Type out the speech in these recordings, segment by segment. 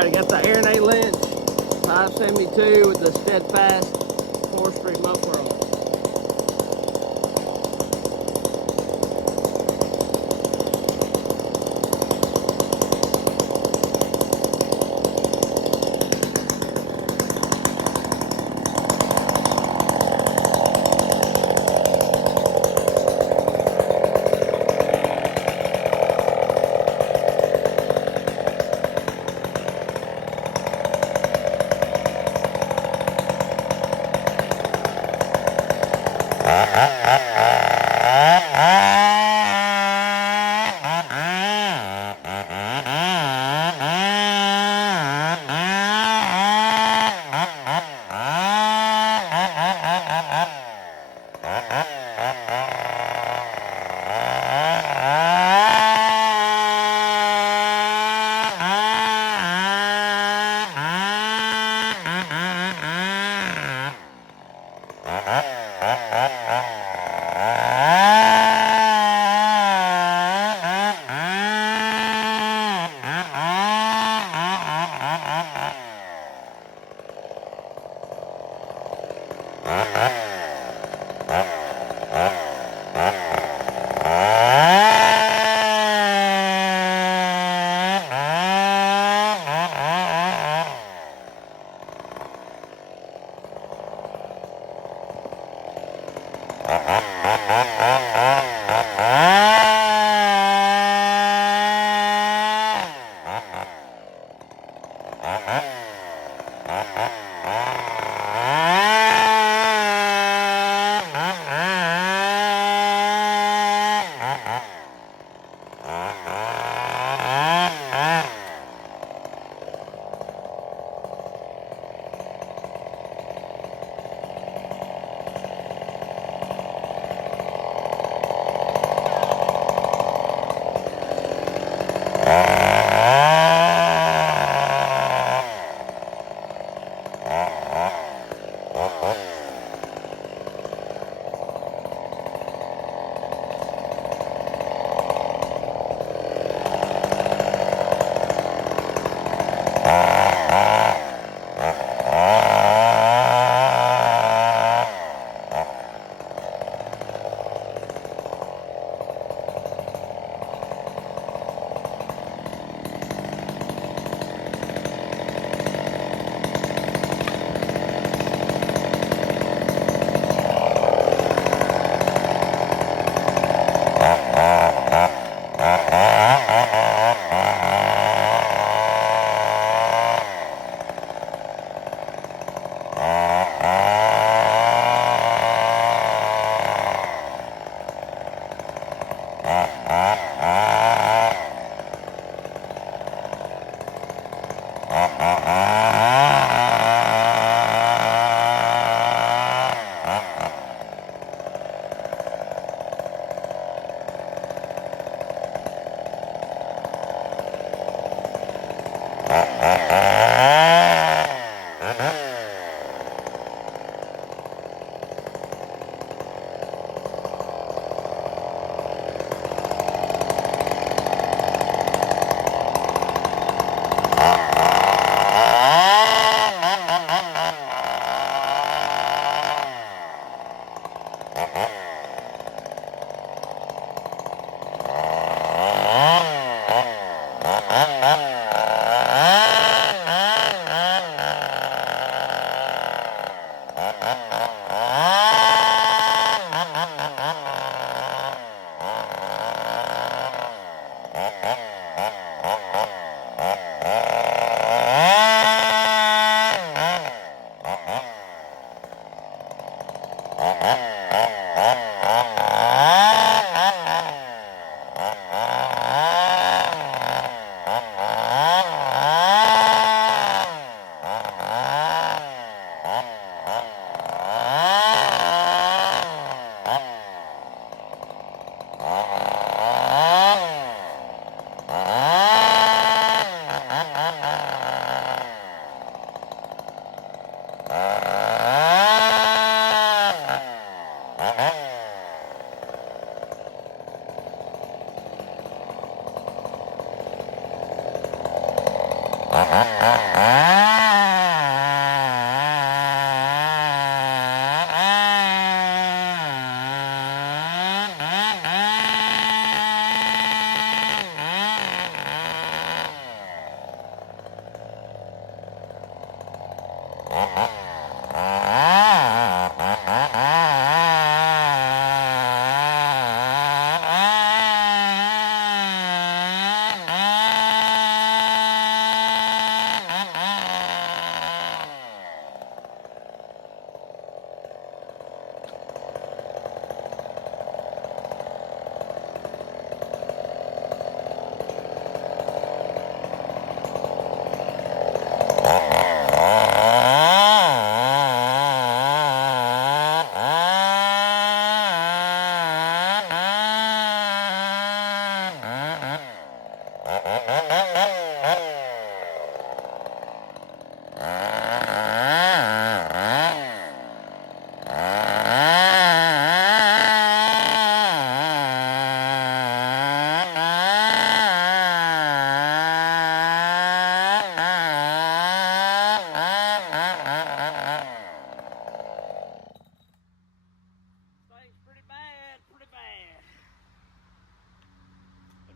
Alright, I got the Aaron Lynch 572 with the steadfast forestry mow pro.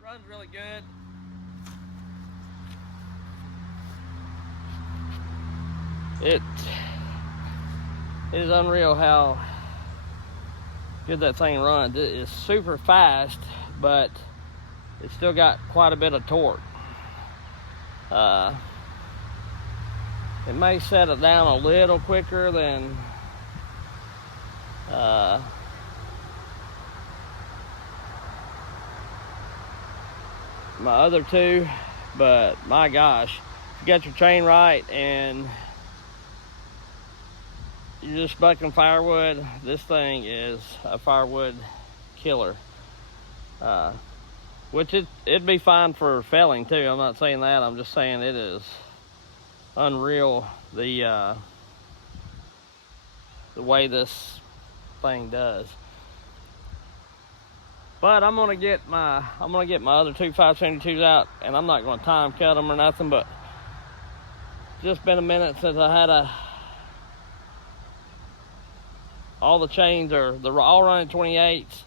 Runs really good. It is unreal how good that thing runs. It is super fast, but it's still got quite a bit of torque. It may set it down a little quicker than my other two, but my gosh, if you got your chain right and you're just bucking firewood, this thing is a firewood killer. Which it'd be fine for felling too. I'm not saying that. I'm just saying it is unreal the way this thing does. But I'm gonna get my other two 572s out, and I'm not gonna time cut them or nothing. But just been a minute since I had all the chains they're all running 28s,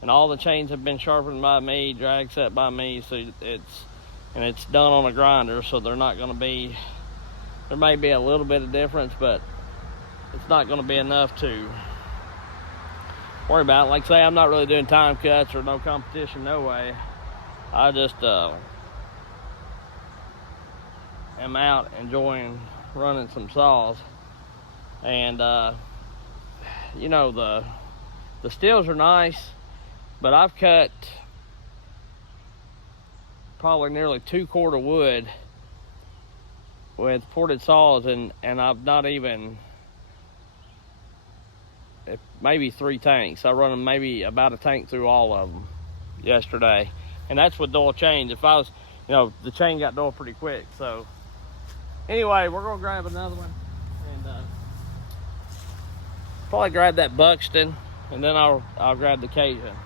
and all the chains have been sharpened by me, drag set by me. So it's done on a grinder, so they're not gonna be. There may be a little bit of difference, but it's not gonna be enough to worry about. Like I say, I'm not really doing time cuts or no competition, no way. I just am out enjoying running some saws. And you know, the steels are nice, but I've cut probably nearly 2 cord of wood with ported saws, and I've not even maybe 3 tanks. I run them maybe about a tank through all of them yesterday, and that's with dual chains. If I was, you know, the chain got dull pretty quick. So anyway, we're gonna grab another one, and probably grab that Buxton, and then I'll grab the Cajun.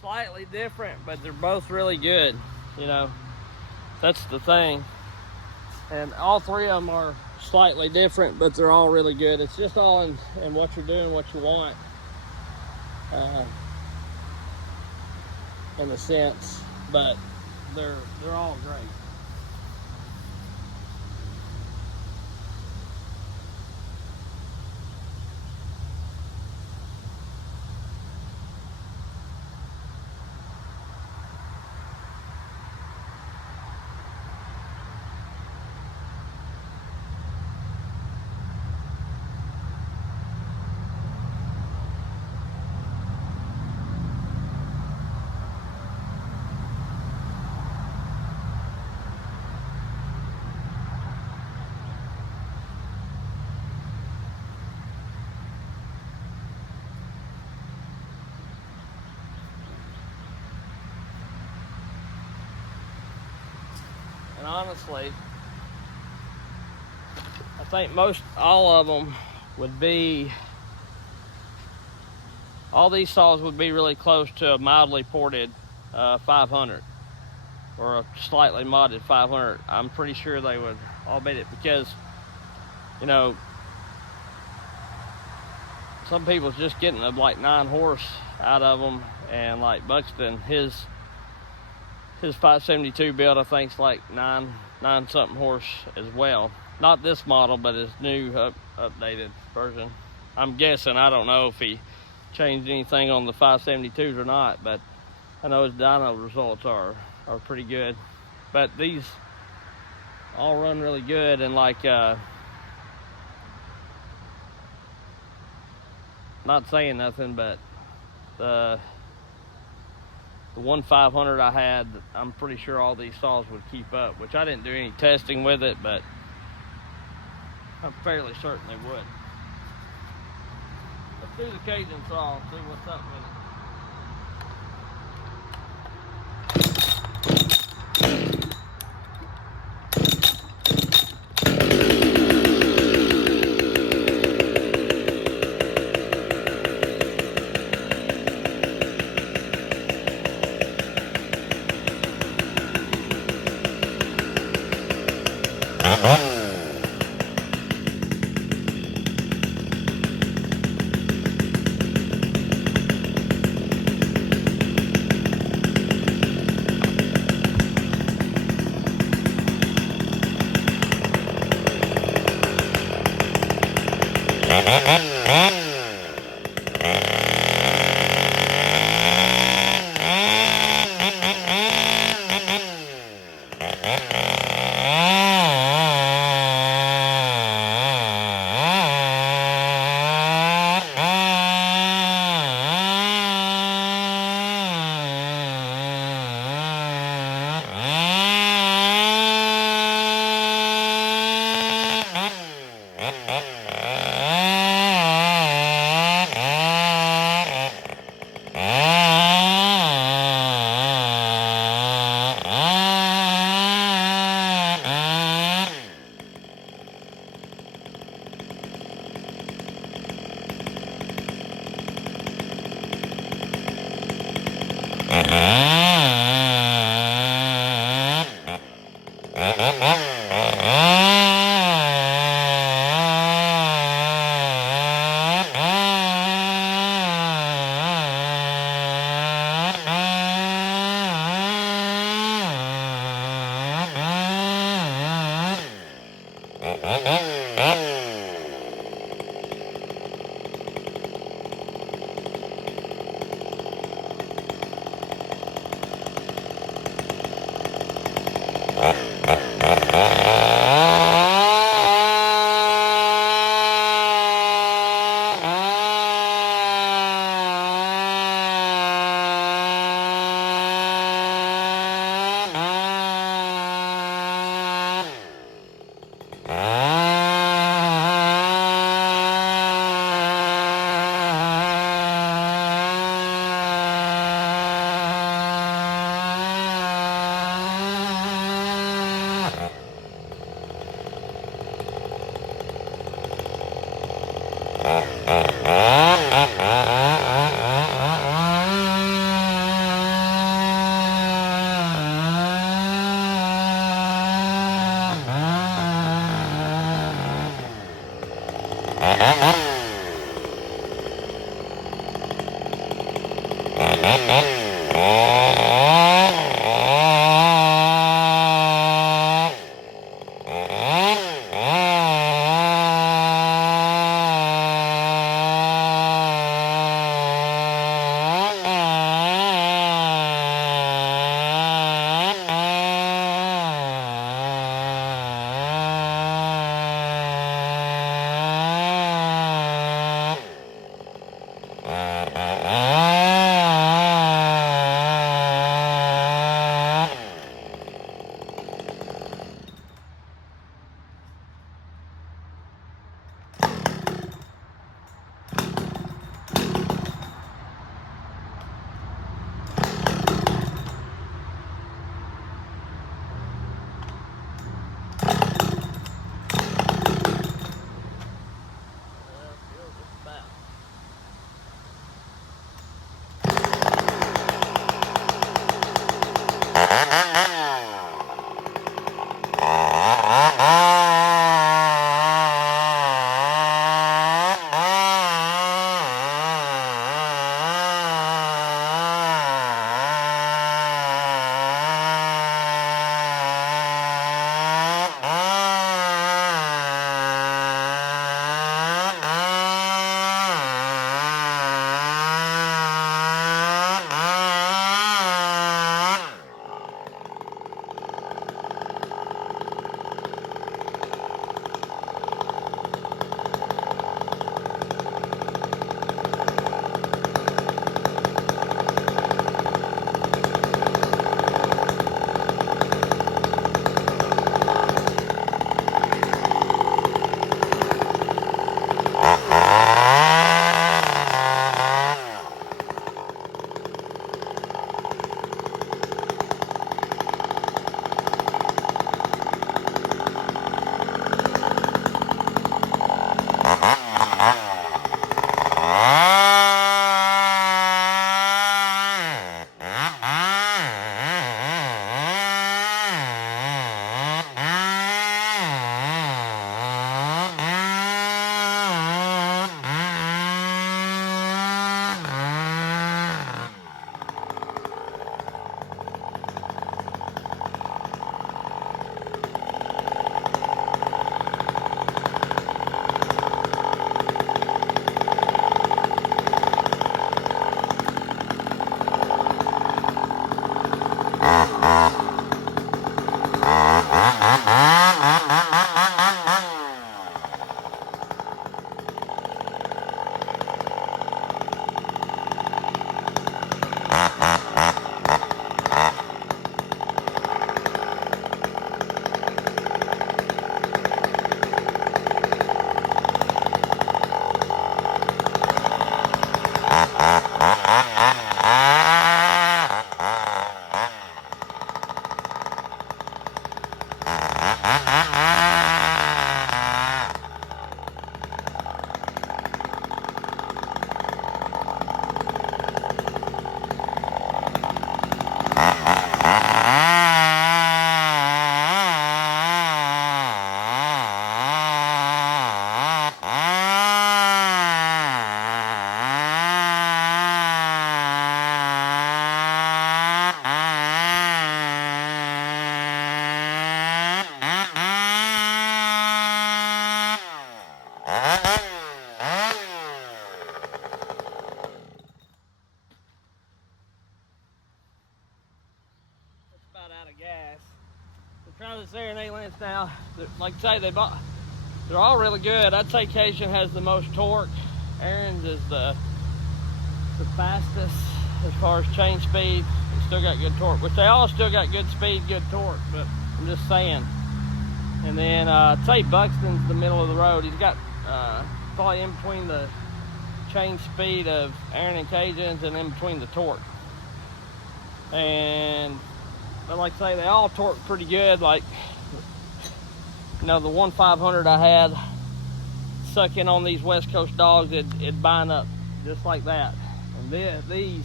slightly different, but they're both really good. You know, that's the thing. And all three of them are slightly different, but they're all really good. It's just all in what you're doing, what you want, in a sense. But they're all great. And honestly, I think all of them would be, all these saws would be really close to a mildly ported 500 or a slightly modded 500. I'm pretty sure they would all beat it because, you know, some people's just getting like 9 horse out of them, and like Buxton, his 572 build, I think, is like 9 something horse as well. Not this model, but his new updated version. I'm guessing. I don't know if he changed anything on the 572s or not, but I know his dyno results are pretty good. But these all run really good, and like not saying nothing, but the 1 500 I had, I'm pretty sure all these saws would keep up, which I didn't do any testing with it, but I'm fairly certain they would. Let's do the Cajun saw and see what's up with it. Try this there in A-Lynch now. Like I say, they're all really good. I'd say Cation has the most torque. Aaron's is the fastest as far as chain speed. He's still got good torque, which they all still got good speed, good torque, but I'm just saying. And then I'd say Buxton's the middle of the road. He's got probably in between the chain speed of Aaron and Cajun's and in between the torque. But like I say, they all torque pretty good. Like, you know, the 1.500 I had sucking on these West Coast dogs, it'd bind up just like that. And these,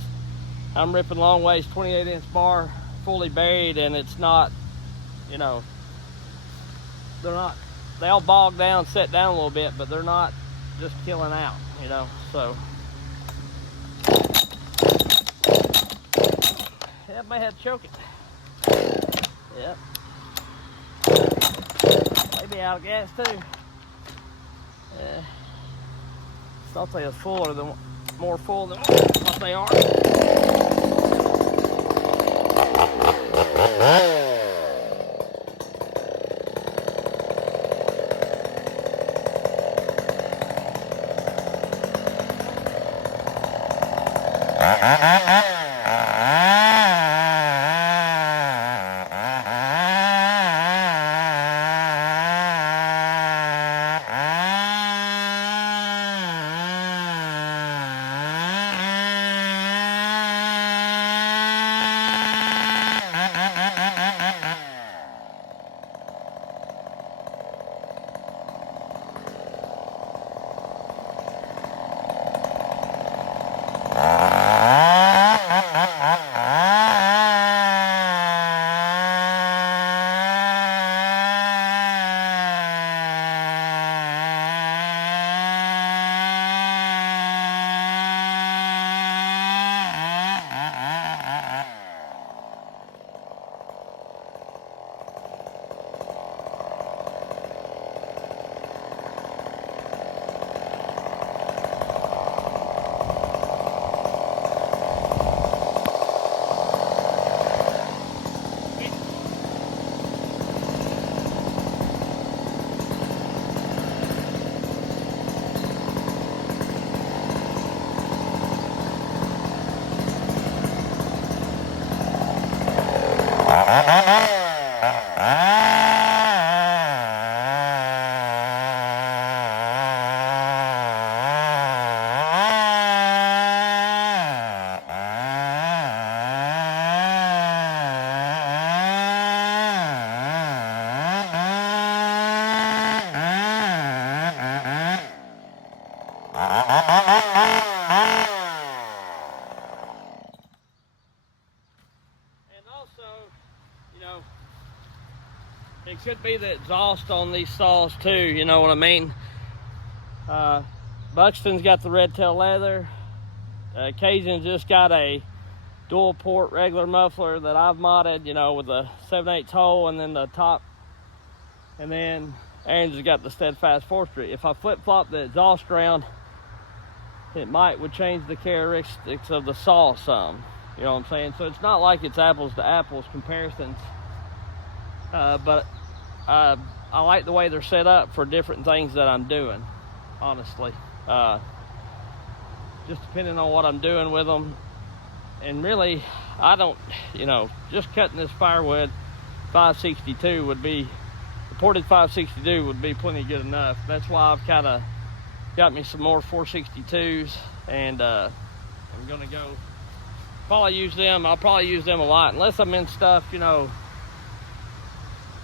I'm ripping long ways, 28-inch bar, fully buried, and it's not, you know, they all bog down, set down a little bit, but they're not just killing out, you know. So yeah, I may have to choke it. Yep. Maybe out of gas too. Yeah. Thought they was more full than what they are. It could be the exhaust on these saws too, you know what I mean? Buxton's got the red tail leather. Cajun's just got a dual port regular muffler that I've modded, you know, with a 7/8 hole and then the top. And then Aaron's got the steadfast forestry. If I flip-flop the exhaust around, it would change the characteristics of the saw some. You know what I'm saying? So it's not like it's apples to apples comparisons. But I like the way they're set up for different things that I'm doing, honestly. Just depending on what I'm doing with them. And really, I don't, you know, just cutting this firewood 562 would be, reported 562 would be plenty good enough. That's why I've kind of got me some more 462s, and I'm gonna go probably use them. I'll probably use them a lot, unless I'm in stuff, you know,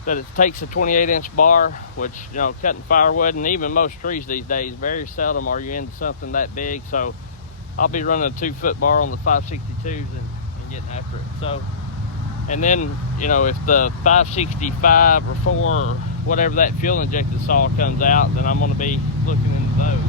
that it takes a 28-inch bar, which, you know, cutting firewood and even most trees these days, very seldom are you into something that big. So I'll be running a 2-foot bar on the 562s and getting after it. So, and then, you know, if the 565 or 4 or whatever that fuel injected saw comes out, then I'm going to be looking into those.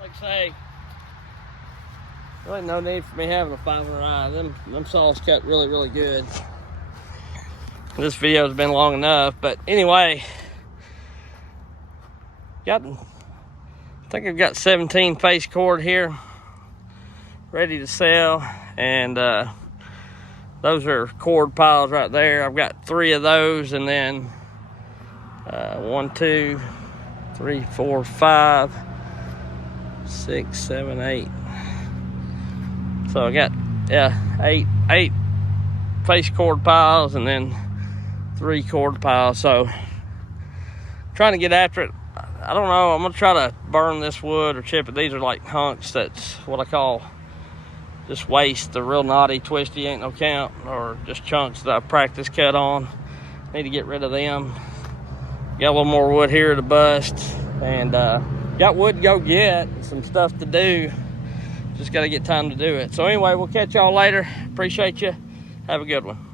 Like I say, really no need for me having a 500i. Them saws cut really, really good. This video's been long enough, but anyway, I think I've got 17 face cord here ready to sell, and those are cord piles right there. I've got 3 of those, and then 1, 2, 3, 4, 5, 6, 7, 8. So I got eight face cord piles and then 3 cord piles. So trying to get after it. I don't know, I'm gonna try to burn this wood or chip it. These are like hunks. That's what I call just waste. The real knotty, twisty, ain't no count, or just chunks that I practice cut on. Need to get rid of them. Got a little more wood here to bust, and got wood to go get, some stuff to do. Just got to get time to do it. So anyway, we'll catch y'all later. Appreciate you. Have a good one.